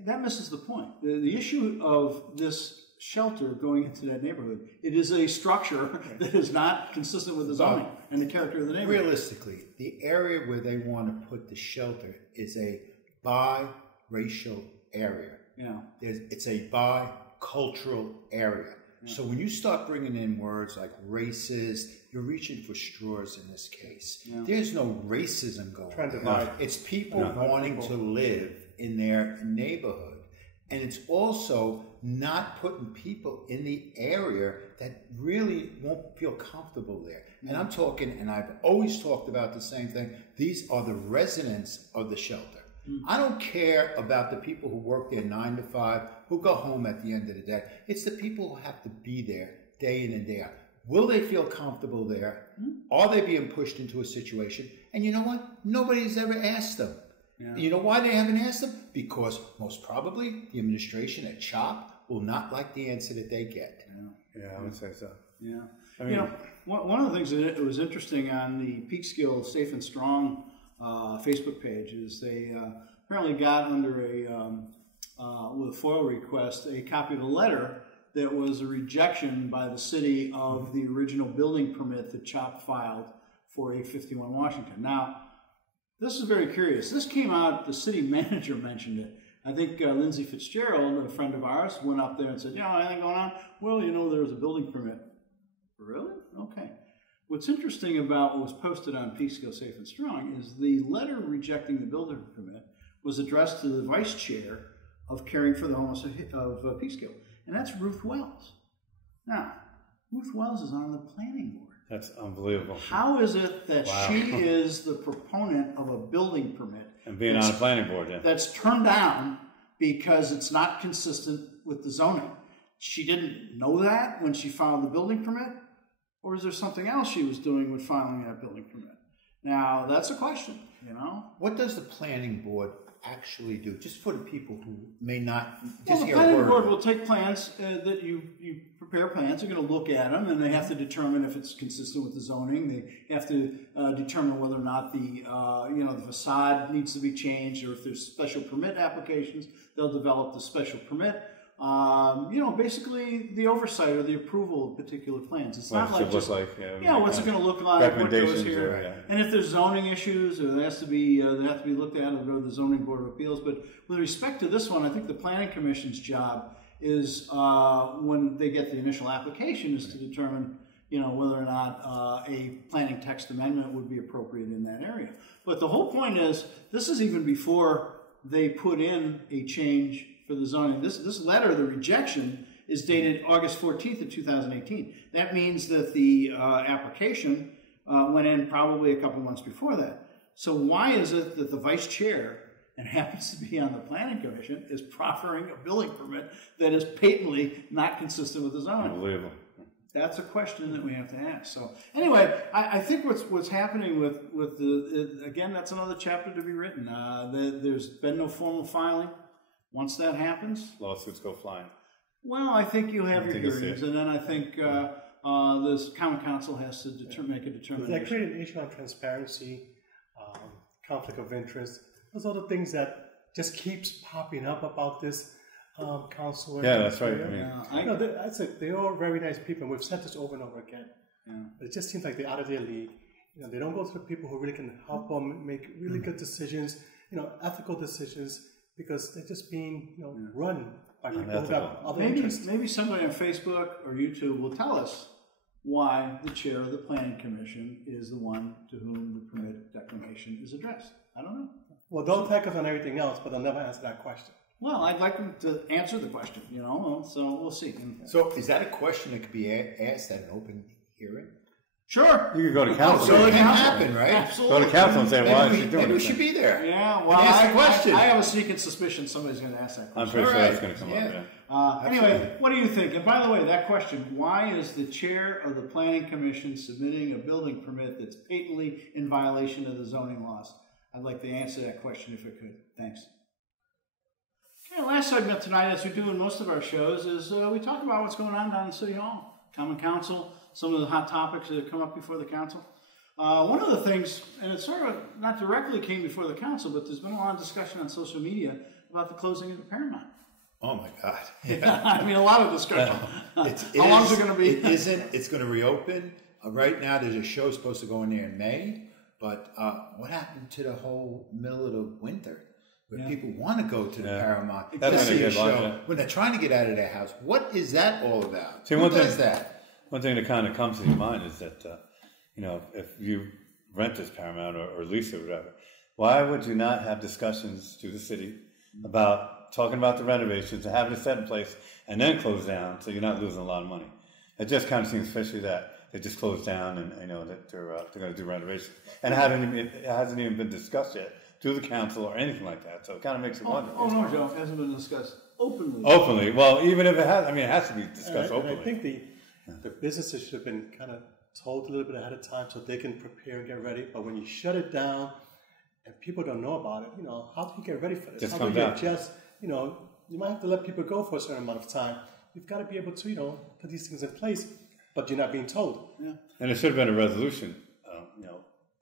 That misses the point. The issue of this shelter going into that neighborhood, it is a structure that is not consistent with the zoning and the character of the neighborhood. Realistically, the area where they want to put the shelter is a biracial area. Yeah. It's a bicultural area. Yeah. So when you start bringing in words like racist, you're reaching for straws in this case. Yeah. There's no racism going on. It's people wanting to live in their neighborhood. And it's also not putting people in the area that really won't feel comfortable there. And I'm talking, and I've always talked about the same thing, these are the residents of the shelter. I don't care about the people who work there 9 to 5, who go home at the end of the day. It's the people who have to be there day in and day out. Will they feel comfortable there? Are they being pushed into a situation? And you know what? Nobody's ever asked them. Yeah. You know why they haven't asked them? Because most probably the administration at CHOP will not like the answer that they get. Yeah, I would say so. Yeah. I mean, one of the things that was interesting on the Peekskill Safe and Strong Facebook page is they apparently got under with a FOIL request, a copy of a letter that was a rejection by the city of the original building permit that CHOP filed for 851 Washington. Now, this is very curious. This came out, the city manager mentioned it. I think Lindsay Fitzgerald, a friend of ours, went up there and said, anything going on? Well, there was a building permit. Really? Okay. What's interesting about what was posted on Peekskill Safe and Strong is the letter rejecting the building permit was addressed to the vice chair of Caring for the Homeless of Peekskill, and that's Ruth Wells. Now, Ruth Wells is on the planning board. That's unbelievable. How is it that she is the proponent of a building permit and being on a planning board that's turned down because it's not consistent with the zoning? She didn't know that when she filed the building permit? Or is there something else she was doing with filing that building permit? Now, that's a question, What does the planning board actually do? Just for the people who may not just hear a word. The planning board will take plans that you prepare plans. They're going to look at them, and they have to determine if it's consistent with the zoning. They have to determine whether or not the the facade needs to be changed, or if there's special permit applications, they'll develop the special permit. Basically the oversight or the approval of particular plans. It's not like just what's it going to look like, what goes here, and if there's zoning issues, or they have to be looked at, or go to the zoning board of appeals. But with respect to this one, I think the planning commission's job is when they get the initial application is to determine, whether or not a planning text amendment would be appropriate in that area. But the whole point is, this is even before they put in a change for the zoning. This letter, the rejection, is dated August 14th of 2018. That means that the application went in probably a couple months before that. So why is it that the vice chair, and happens to be on the planning commission, is proffering a building permit that is patently not consistent with the zoning? Unbelievable. That's a question that we have to ask. So anyway, I think what's happening with again, that's another chapter to be written. There's been no formal filing. Once that happens, lawsuits go flying. Well, I think you have your hearings, and then I think the common council has to make a determination. That created an issue on transparency, conflict of interest. Those are the things that just keeps popping up about this council. Yeah, that's right. I'd say they're all very nice people, and we've said this over and over again. Yeah. But it just seems like they're out of their league. They don't go to the people who really can help them make really good decisions, ethical decisions, because they're just being, run by people who have other interests. Maybe somebody on Facebook or YouTube will tell us why the chair of the planning commission is the one to whom the permit declination is addressed. I don't know. Well, they'll take us on everything else, but they'll never answer that question. Well, I'd like them to answer the question, so we'll see. So is that a question that could be asked at an open hearing? Sure. You could go to council. So it can happen, right? Absolutely. Go to council and say, why is she doing it? Maybe we should be there. Yeah, well, ask the question. I have a sneaking suspicion somebody's going to ask that question. I'm pretty sure that's going to come up, yeah. Anyway, what do you think? And by the way, that question, why is the chair of the planning commission submitting a building permit that's patently in violation of the zoning laws? I'd like to answer that question if I could. Thanks. Okay, last segment tonight, as we do in most of our shows, is we talk about what's going on down in City Hall, Common Council, some of the hot topics that have come up before the council. One of the things, and it sort of not directly came before the council, but there's been a lot of discussion on social media about the closing of the Paramount. Oh my God! Yeah. I mean, a lot of discussion. How long is it going to be? It isn't. It's going to reopen. Right now, there's a show supposed to go in there in May. But what happened to the whole middle of the winter, where people want to go to the Paramount to see a show when they're trying to get out of their house? What is that all about? See, Who does that? One thing that kind of comes to your mind is that, if you rent this Paramount or lease it or whatever, why would you not have discussions through the city about talking about the renovations and having it set in place and then close down so you're not losing a lot of money? It just kind of seems fishy that they just closed down and that they're going to do renovations. And it hasn't even been discussed yet through the council or anything like that. So it kind of makes you wonder. Oh, no, Joe, it hasn't been discussed openly. Openly. Well, even if it has, it has to be discussed openly. I think the businesses should have been kind of told a little bit ahead of time so they can prepare and get ready. But when you shut it down and people don't know about it, how do you get ready for this? Just how come do you down. adjust? You might have to let people go for a certain amount of time. You've got to be able to, put these things in place. But you're not being told. Yeah. And there should have been a resolution,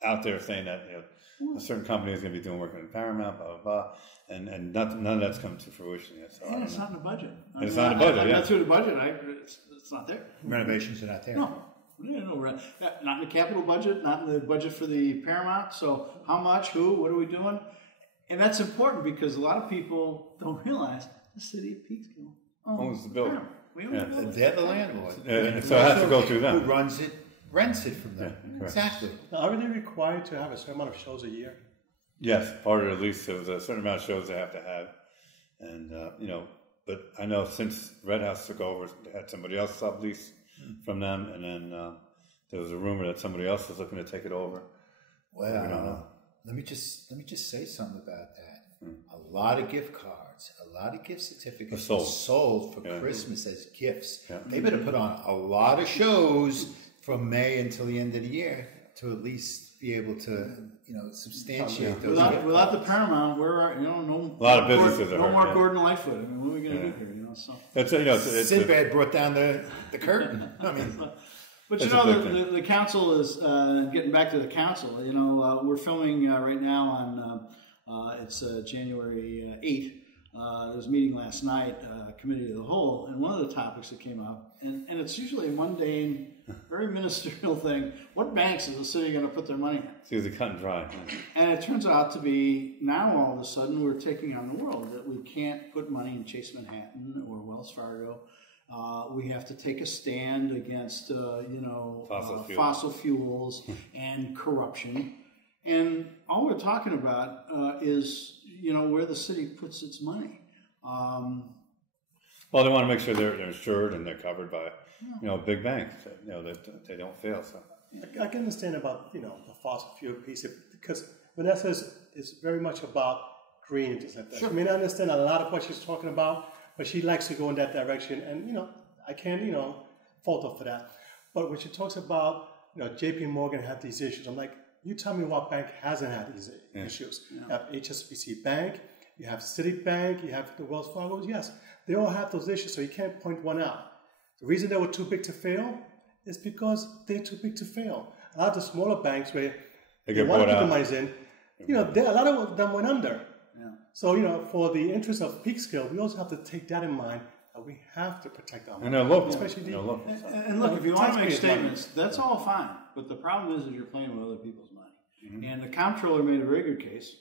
out there saying that a certain company is going to be doing work in Paramount, blah blah blah, and none of that's come to fruition yet. So and it's not in the budget. It's not in the budget. I'm not through the budget. It's not there. Renovations are not there. No. Not in the capital budget. Not in the budget for the Paramount. So how much? Who? What are we doing? And that's important because a lot of people don't realize the city of Peekskill owns the building. They're the landlord. So it has to go through them. Who runs it, rents it from them. Yeah, exactly. Now, are they required to have a certain amount of shows a year? Yes, part of the lease, there was a certain amount of shows they have to have. And, but I know since Red House took over, they had somebody else sublease from them. And then there was a rumor that somebody else was looking to take it over. Well, let me just say something about that. A lot of gift cards, a lot of gift certificates sold for Christmas as gifts. Yeah. They better put on a lot of shows from May until the end of the year to at least be able to, substantiate those. Without the Paramount, we're no. A lot of businesses are no hurt, more Gordon Lightfoot. I mean, what are we going to do here? So it's Sinbad brought down the curtain. I mean. But the council is getting back to the council. We're filming right now on it's January 8th. There was a meeting last night, committee of the whole, and one of the topics that came up, and it's usually a mundane, very ministerial thing. What banks is the city going to put their money in? It's usually cut and dry. And it turns out to be now all of a sudden we're taking on the world, that we can't put money in Chase Manhattan or Wells Fargo. We have to take a stand against, fossil fuels and corruption. And all we're talking about is, where the city puts its money. Well, they want to make sure they're insured and they're covered by, big banks, that they don't fail. So I can understand about, the fossil fuel piece, because Vanessa is very much about green and just like that. Sure. I mean, I understand a lot of what she's talking about, but she likes to go in that direction, and, I can't, fault her for that. But when she talks about, JP Morgan had these issues, I'm like, you tell me what bank hasn't had these issues. Yeah. You have HSBC Bank, you have Citibank, you have the Wells Fargo. Yes, they all have those issues, so you can't point one out. The reason they were too big to fail is because they're too big to fail. A lot of the smaller banks where they want to put the money in, a lot of them went under. Yeah. So, for the interest of Peekskill, we also have to take that in mind, that we have to protect our money. And they're local. Especially local. And look, if you want to make statements, that's all fine. But the problem is you're playing with other people's money. Mm-hmm. And the comptroller made a very good case.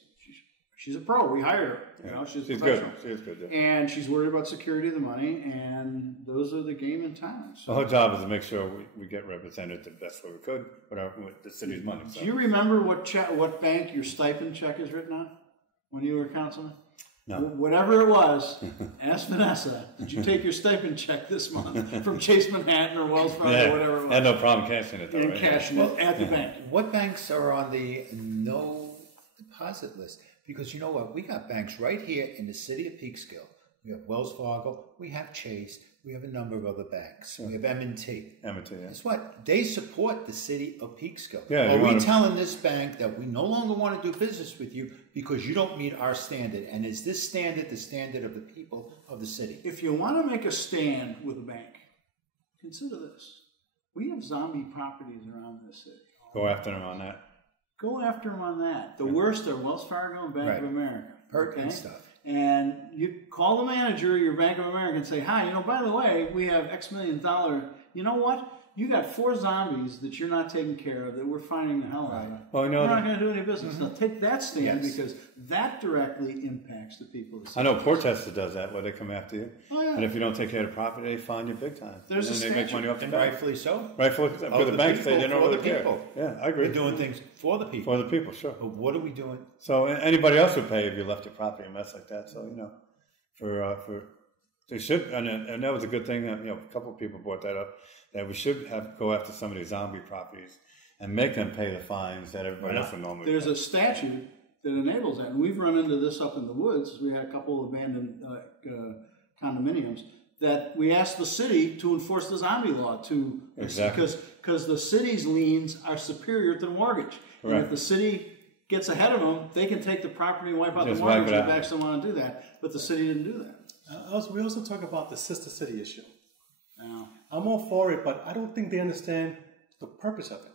She's a pro. We hired her. She's professional. Good. She is good. Yeah. And she's worried about security of the money, and those are the game in town. So. The whole job is to make sure we get represented the best way we could with the city's money. So. Do you remember what bank your stipend check is written on when you were a councilman? No. Whatever it was, ask Vanessa, did you take your stipend check this month from Chase Manhattan or Wells Fargo or whatever it was? I had no problem cashing it, though. And cashing it at the bank. What banks are on the no deposit list? Because you know what? We got banks right here in the city of Peekskill. We have Wells Fargo, we have Chase, we have a number of other banks. We have M&T. M&T, yeah. Guess what? They support the city of Peekskill. Yeah, are we telling this bank that we no longer want to do business with you because you don't meet our standard? And is this standard the standard of the people of the city? If you want to make a stand with a bank, consider this. We have zombie properties around this city. Go after them on that. Go after them on that. The worst are Wells Fargo and Bank of America. Pertinent stuff. And you call the manager of your Bank of America and say, hi, by the way, we have X $million. You know what? You got 4 zombies that you're not taking care of that we're finding the hell out of. Well, we're not going to do any business. Now take that stand because that directly impacts the people. I know Portester does that, where they come after you. Oh, yeah. And if you don't take care of the property, they fine you big time. There's and a they make money off the and rightfully so. Rightfully, for the banks, they don't really care. Yeah, I agree. We're doing things for the people. For the people, sure. But what are we doing? So anybody else would pay if you left your property a mess like that. So they should, and that was a good thing. A couple of people brought that up. That we should go after some of these zombie properties and make them pay the fines that everybody else would normally There's pay. a statute that enables that. And we've run into this up in the woods. We had a couple of abandoned condominiums that we asked the city to enforce the zombie law to because the city's liens are superior to the mortgage. Right. And if the city gets ahead of them, they can take the property and wipe out the mortgage if they actually want to do that. But the city didn't do that. We also talk about the sister city issue. Now, I'm all for it, but I don't think they understand the purpose of it.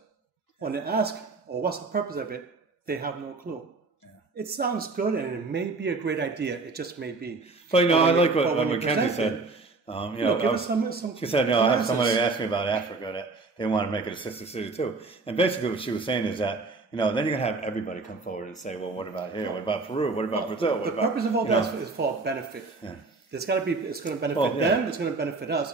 When they ask, what's the purpose of it, they have no clue. Yeah. It sounds good, and it may be a great idea. It just may be. But, I like what Mackenzie said. Give us some she said, I have somebody ask me about Africa that they want to make it a sister city, too. And basically what she was saying is that, then you're going to have everybody come forward and say, well, what about here? What about Peru? What about Brazil? The purpose of all that is for benefit. Yeah. It's going to benefit them. It's going to benefit us.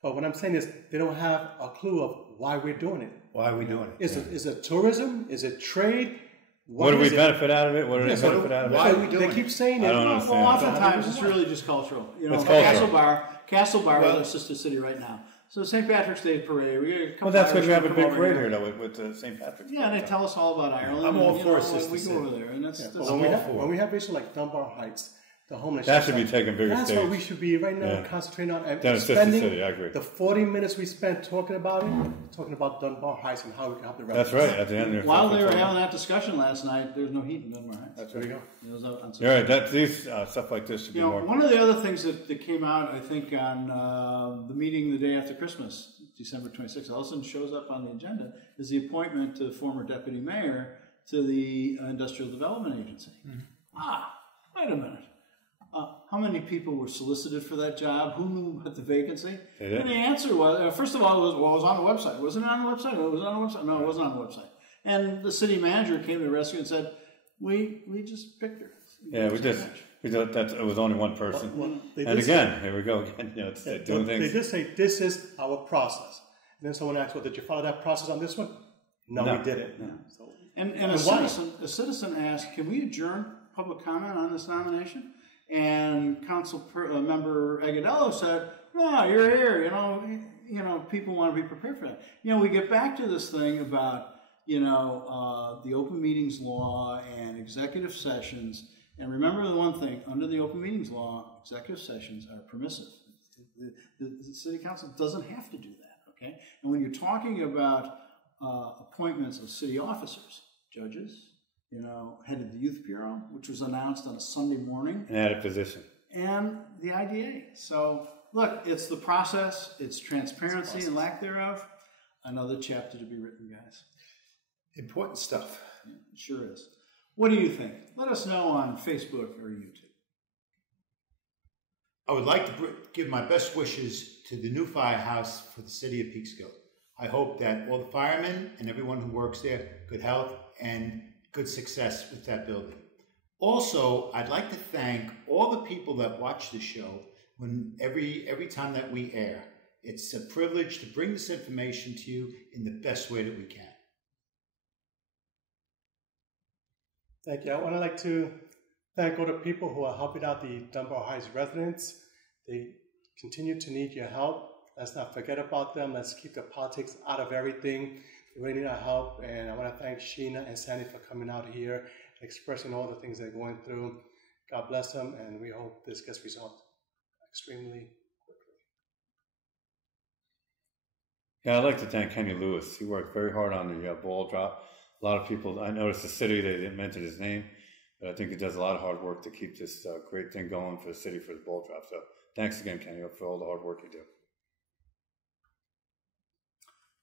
But what I'm saying is they don't have a clue of why we're doing it. Why are we doing it? Is it tourism? Is it trade? What do we benefit out of it? What do they benefit out of it? Why are we doing it? They keep saying it. Well, oftentimes it's really just cultural. It's cultural. Castle Bar is our sister city right now. So St. Patrick's Day parade. We got a couple that's because we have a big parade here, though, with St. Patrick's Day. Yeah, they tell us all about Ireland. I'm all for a sister we city. go over there, and that's when we have issues like Dunbar Heights, the homeless that should be taken bigger stage. That's what we should be right now concentrating on. And spending city, I agree. The 40 minutes we spent talking about Dunbar Heights and how we can help the residents. That's right. At the end, while they were having that discussion last night, there's no heat in Dunbar Heights. That's right. There you go. You're right. These stuff like this should be more. One of the other things that came out, I think, on the meeting the day after Christmas, December 26th, all of a sudden shows up on the agenda, is the appointment to the former deputy mayor to the Industrial Development Agency. Mm-hmm. Wait a minute. how many people were solicited for that job? Who knew about the vacancy? And the answer was, first of all, it was on the website. Wasn't it on the website? It was on the website. No, it wasn't on the website. And the city manager came to the rescue and said, "We just picked her." Yeah, we thought that it was only one person. And again, here we go again. You know, doing things. They did say this is our process. And then someone asked, "Well, did you follow that process on this one?" No, we didn't. No. So, and a citizen asked, "Can we adjourn public comment on this nomination?" And member Agadello said, "No, you're here. You know, people want to be prepared for that." You know, we get back to this thing about the open meetings law and executive sessions. And remember the one thing: under the open meetings law, executive sessions are permissive. The city council doesn't have to do that. Okay, and when you're talking about appointments of city officers, judges, head of the youth bureau, which was announced on a Sunday morning, an added position, and the IDA. So look, it's the process, it's transparency and lack thereof. Another chapter to be written, guys. Important stuff. Yeah, it sure is. What do you think? Let us know on Facebook or YouTube. I would like to give my best wishes to the new firehouse for the city of Peekskill. I hope that all the firemen and everyone who works there, good health and good success with that building. Also, I'd like to thank all the people that watch the show every time that we air. It's a privilege to bring this information to you in the best way that we can. Thank you. I would like to thank all the people who are helping out the Dunbar Heights residents. They continue to need your help. Let's not forget about them. Let's keep the politics out of everything. They really need our help. And I want to thank Sheena and Sandy for coming out here, expressing all the things they're going through. God bless them, and we hope this gets resolved extremely quickly. Yeah, I'd like to thank Kenny Lewis. He worked very hard on the ball drop. A lot of people, I noticed the city, they didn't mention his name, but I think he does a lot of hard work to keep this great thing going for the city for the ball drop. So thanks again, Kenny, for all the hard work you do.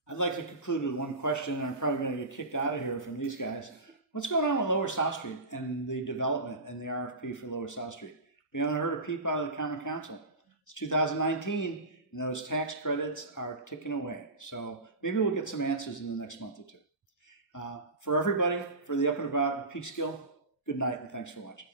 I'd like to conclude with one question, and I'm probably going to get kicked out of here from these guys. What's going on with Lower South Street and the development and the RFP for Lower South Street? We haven't heard a peep out of the Common Council. It's 2019, and those tax credits are ticking away. So maybe we'll get some answers in the next month or two. For everybody, for the Up and About and Peekskill, good night and thanks for watching.